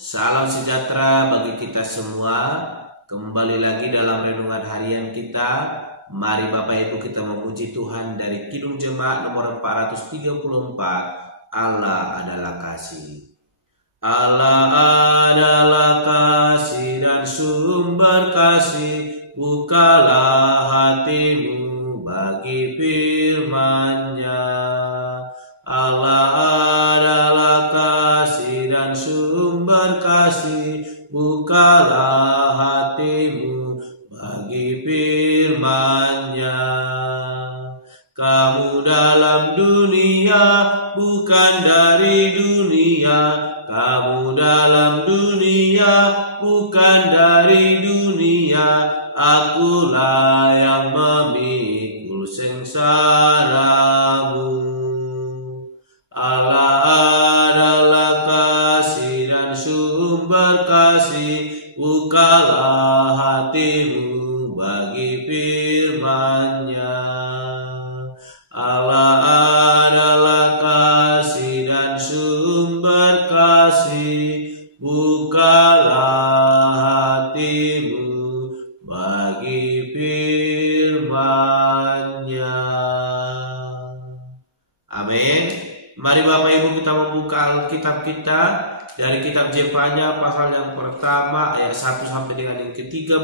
Salam sejahtera bagi kita semua. Kembali lagi dalam renungan harian kita. Mari Bapak Ibu kita memuji Tuhan dari Kidung Jemaat nomor 434. Allah adalah kasih. Allah adalah kasih dan sumber kasih. Bukalah hatimu bagi firman-Nya. Allah adalah kasih dan sumber kasih. Bukalah hatimu bagi firman-Nya. Kamu dalam dunia, bukan dari dunia. Kamu dalam dunia, bukan dari dunia. Akulah yang memikul sengsaramu. Allah adalah kasih dan sumber kasih. Bukalah hatimu bagi firman-Nya. Allah adalah kasih dan sumber kasih. Bukalah hatimu bagi firman-Nya. Amin. Mari Bapak Ibu kita membuka Alkitab kita dari kitab Jefanya pasal yang pertama ayat 1 sampai dengan yang ke-13.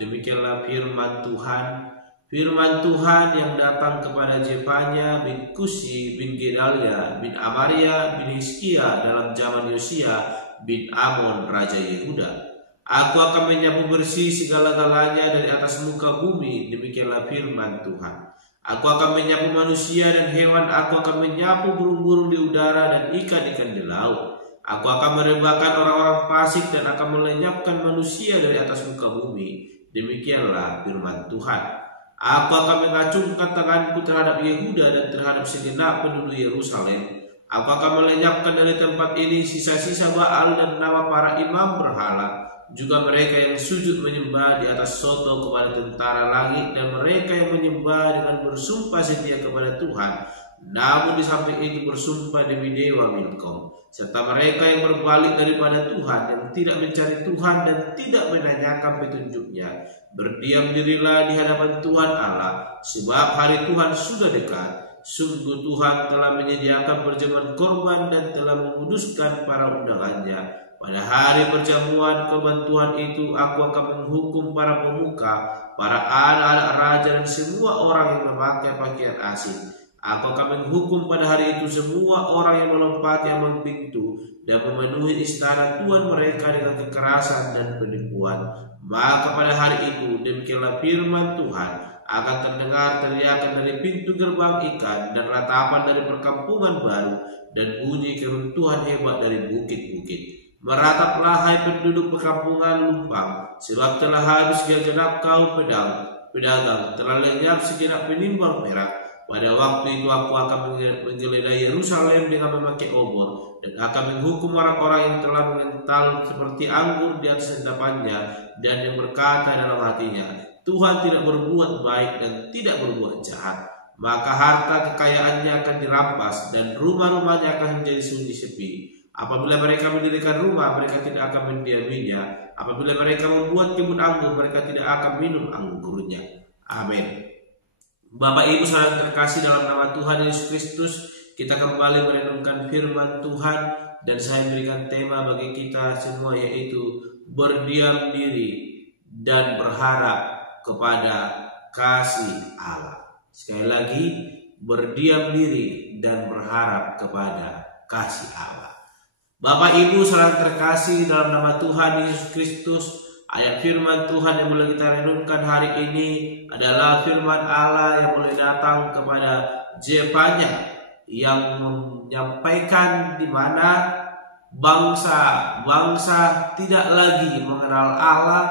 Demikianlah firman Tuhan. Firman Tuhan yang datang kepada Jefanya bin Kusi bin Gedalia bin Amaria bin Hizkia dalam zaman Yosia bin Amon raja Yehuda. Aku akan menyapu bersih segala-galanya dari atas muka bumi. Demikianlah firman Tuhan. Aku akan menyapu manusia dan hewan. Aku akan menyapu burung-burung di udara dan ikan-ikan di laut. Aku akan merebahkan orang-orang fasik dan akan melenyapkan manusia dari atas muka bumi. Demikianlah firman Tuhan. Aku akan mengacungkan tanganku terhadap Yehuda dan terhadap segenap penduduk Yerusalem. Aku akan melenyapkan dari tempat ini sisa-sisa Baal dan nama para imam berhala. Juga mereka yang sujud menyembah di atas soto kepada tentara langit, dan mereka yang menyembah dengan bersumpah setia kepada Tuhan, namun di samping itu bersumpah demi dewa Milkom, serta mereka yang berbalik daripada Tuhan, yang tidak mencari Tuhan dan tidak menanyakan petunjuknya. Berdiam dirilah di hadapan Tuhan Allah, sebab hari Tuhan sudah dekat. Sungguh Tuhan telah menyediakan perjamuan korban dan telah menguduskan para undangannya. Pada hari perjamuan korban Tuhan itu, aku akan menghukum para pemuka, para anak-anak raja dan semua orang yang memakai pakaian asing. Aku akan menghukum pada hari itu semua orang yang melompati ambang pintu dan memenuhi istana Tuhan mereka dengan kekerasan dan penipuan. Maka pada hari itu, demikianlah firman Tuhan, akan terdengar teriakan dari pintu gerbang ikan dan ratapan dari perkampungan baru dan bunyi keruntuhan hebat dari bukit-bukit. Merataplah hai penduduk perkampungan lumpang, sebab telah habis segenap kaum pedagang, telah lenyap segenap penimbang perak. Pada waktu itu aku akan menggeledah Yerusalem dengan memakai obor, dan akan menghukum orang-orang yang telah mengental seperti anggur di atas endapannya, dan yang berkata dalam hatinya, Tuhan tidak berbuat baik dan tidak berbuat jahat. Maka harta kekayaannya akan dirampas, dan rumah-rumahnya akan menjadi sunyi sepi. Apabila mereka mendirikan rumah, mereka tidak akan mendiaminya. Apabila mereka membuat kebun anggur, mereka tidak akan minum anggurnya. Amin. Bapak Ibu saudara terkasih dalam nama Tuhan Yesus Kristus, kita kembali merenungkan firman Tuhan, dan saya berikan tema bagi kita semua, yaitu berdiam diri dan berharap kepada kasih Allah. Sekali lagi, berdiam diri dan berharap kepada kasih Allah. Bapak Ibu saudara terkasih dalam nama Tuhan Yesus Kristus, ayat firman Tuhan yang boleh kita renungkan hari ini adalah firman Allah yang boleh datang kepada Jefanya, yang menyampaikan di mana bangsa tidak lagi mengenal Allah,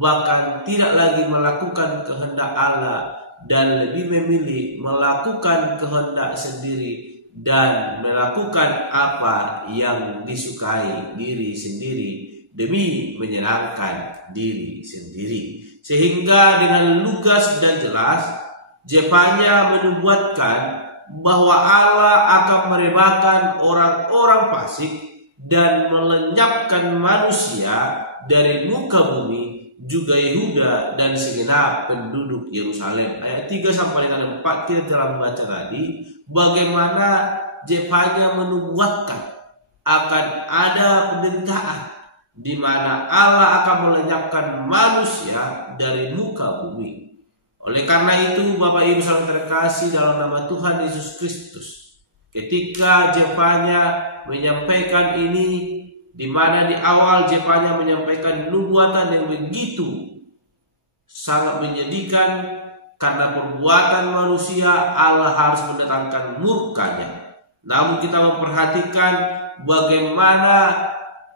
bahkan tidak lagi melakukan kehendak Allah, dan lebih memilih melakukan kehendak sendiri dan melakukan apa yang disukai diri sendiri demi menyenangkan diri sendiri. Sehingga dengan lugas dan jelas Zefanya menubuatkan bahwa Allah akan merebahkan orang-orang fasik dan melenyapkan manusia dari muka bumi, juga Yehuda dan segenap penduduk Yerusalem. Ayat 3-4 kita telah membaca tadi bagaimana Zefanya menubuatkan akan ada penderitaan di mana Allah akan melenyapkan manusia dari muka bumi. Oleh karena itu, Bapak Ibu saudara terkasih dalam nama Tuhan Yesus Kristus, ketika Zefanya menyampaikan ini, di mana di awal Zefanya menyampaikan nubuatan yang begitu sangat menyedihkan, karena perbuatan manusia Allah harus mendatangkan murkanya. Namun kita memperhatikan bagaimana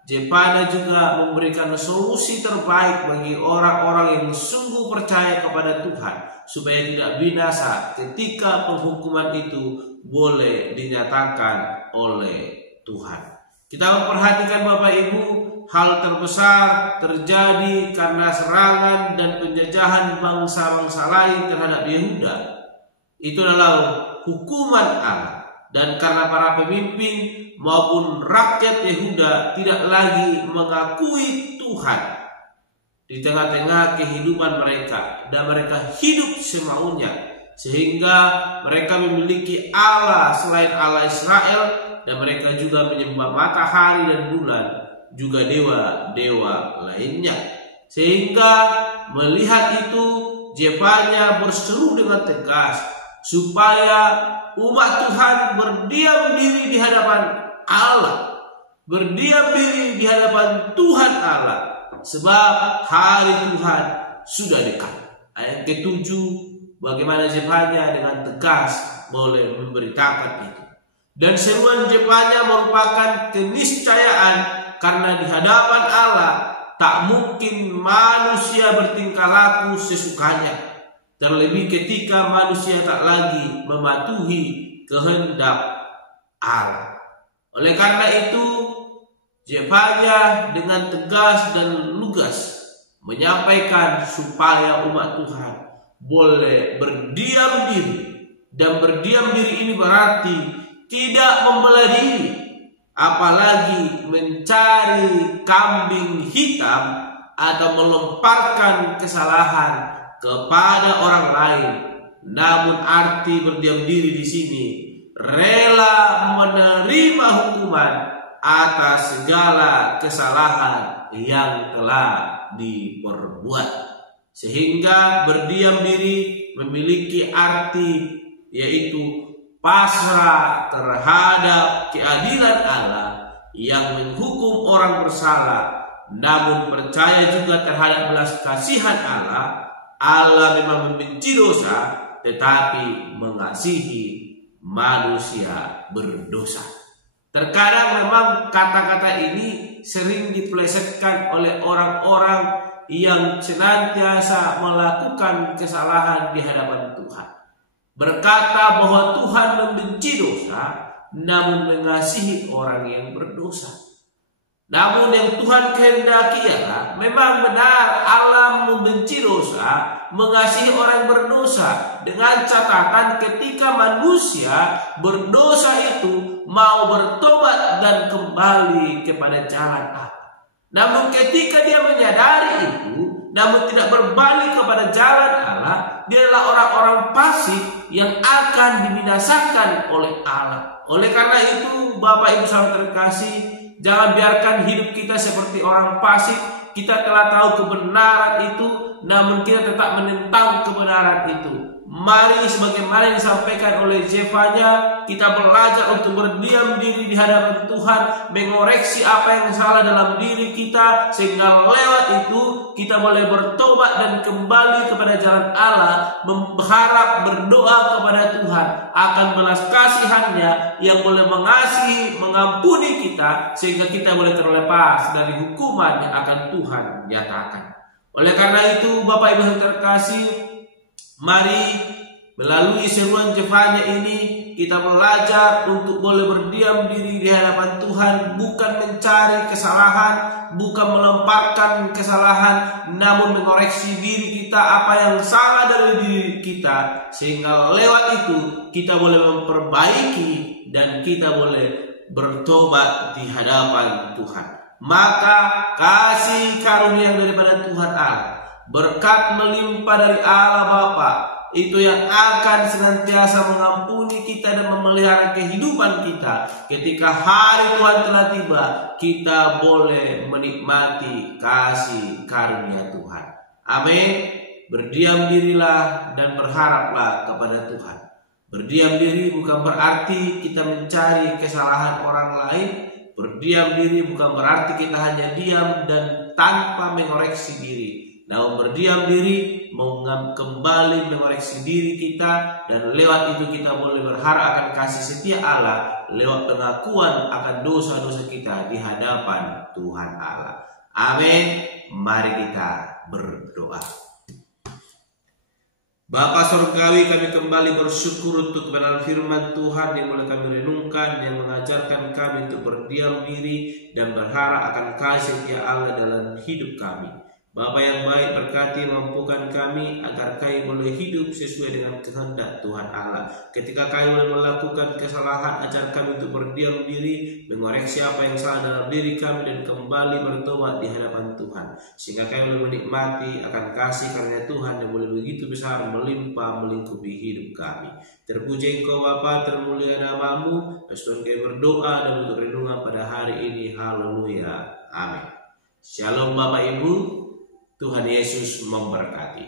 Zefanya juga memberikan solusi terbaik bagi orang-orang yang sungguh percaya kepada Tuhan, supaya tidak binasa ketika penghukuman itu boleh dinyatakan oleh Tuhan. Kita memperhatikan Bapak Ibu, hal terbesar terjadi karena serangan dan penjajahan bangsa-bangsa lain terhadap Yehuda. Itu adalah hukuman Allah. Dan karena para pemimpin maupun rakyat Yehuda tidak lagi mengakui Tuhan di tengah-tengah kehidupan mereka, dan mereka hidup semaunya, sehingga mereka memiliki Allah selain Allah Israel, dan mereka juga menyembah matahari dan bulan, juga dewa-dewa lainnya. Sehingga melihat itu, Zefanya berseru dengan tegas supaya umat Tuhan berdiam diri di hadapan Allah, berdiam diri di hadapan Tuhan Allah, sebab hari Tuhan sudah dekat. Ayat ke-7, bagaimana Zefanya dengan tegas boleh memberitakan itu. Dan seruan Zefanya merupakan keniscayaan, karena di hadapan Allah tak mungkin manusia bertingkah laku sesukanya, terlebih ketika manusia tak lagi mematuhi kehendak Allah. Oleh karena itu, Zefanya dengan tegas dan lugas menyampaikan supaya umat Tuhan boleh berdiam diri. Dan berdiam diri ini berarti tidak membela diri, apalagi mencari kambing hitam atau melemparkan kesalahan kepada orang lain. Namun arti berdiam diri di sini rela menerima hukuman atas segala kesalahan yang telah diperbuat. Sehingga berdiam diri memiliki arti yaitu pasrah terhadap keadilan Allah yang menghukum orang bersalah, namun percaya juga terhadap belas kasihan Allah. Allah memang membenci dosa, tetapi mengasihi manusia berdosa. Terkadang memang kata-kata ini sering dipelesetkan oleh orang-orang yang senantiasa melakukan kesalahan di hadapan Tuhan. Berkata bahwa Tuhan membenci dosa, namun mengasihi orang yang berdosa. Namun yang Tuhan kehendaki ialah, memang benar Allah membenci dosa, mengasihi orang berdosa, dengan catatan ketika manusia berdosa itu mau bertobat dan kembali kepada jalan Allah. Namun ketika dia menyadari itu, namun tidak berbalik kepada jalan Allah, dia adalah orang-orang fasik yang akan dibinasakan oleh Allah. Oleh karena itu, Bapak Ibu saudara terkasih, jangan biarkan hidup kita seperti orang fasik. Kita telah tahu kebenaran itu, namun kita tetap menentang kebenaran itu. Mari sebagaimana yang disampaikan oleh Zefanya, kita belajar untuk berdiam diri di hadapan Tuhan, mengoreksi apa yang salah dalam diri kita, sehingga lewat itu kita boleh bertobat dan kembali kepada jalan Allah, berharap berdoa kepada Tuhan akan belas kasihannya yang boleh mengasihi, mengampuni kita, sehingga kita boleh terlepas dari hukuman yang akan Tuhan nyatakan. Oleh karena itu, Bapak Ibu yang terkasih, mari melalui seruan Zefanya ini kita belajar untuk boleh berdiam diri di hadapan Tuhan, bukan mencari kesalahan, bukan melemparkan kesalahan, namun mengoreksi diri kita apa yang salah dari diri kita, sehingga lewat itu kita boleh memperbaiki dan kita boleh bertobat di hadapan Tuhan. Maka kasih karunia daripada Tuhan Allah, berkat melimpah dari Allah Bapa, itu yang akan senantiasa mengampuni kita dan memelihara kehidupan kita. Ketika hari Tuhan telah tiba, kita boleh menikmati kasih karunia Tuhan. Amin. Berdiam dirilah dan berharaplah kepada Tuhan. Berdiam diri bukan berarti kita mencari kesalahan orang lain. Berdiam diri bukan berarti kita hanya diam dan tanpa mengoreksi diri. Namun berdiam diri kembali mengoreksi diri kita, dan lewat itu kita boleh berharap akan kasih setia Allah lewat pengakuan akan dosa-dosa kita di hadapan Tuhan Allah. Amin. Mari kita berdoa. Bapa Surgawi, kami kembali bersyukur untuk kebenaran firman Tuhan yang boleh kami renungkan, yang mengajarkan kami untuk berdiam diri dan berharap akan kasih setia Allah dalam hidup kami. Bapa yang baik, berkati mampukan kami agar kami boleh hidup sesuai dengan kehendak Tuhan Allah. Ketika kami boleh melakukan kesalahan, ajar kami untuk berdiam diri, mengoreksi apa yang salah dalam diri kami, dan kembali bertobat di hadapan Tuhan, sehingga kami boleh menikmati akan kasih karunia Tuhan yang boleh begitu besar melimpah melingkupi hidup kami. Terpuji Engkau Bapa, termulia namamu. Tuhan kami berdoa dan untuk renungan pada hari ini. Haleluya. Amin. Shalom Bapak Ibu. Tuhan Yesus memberkati.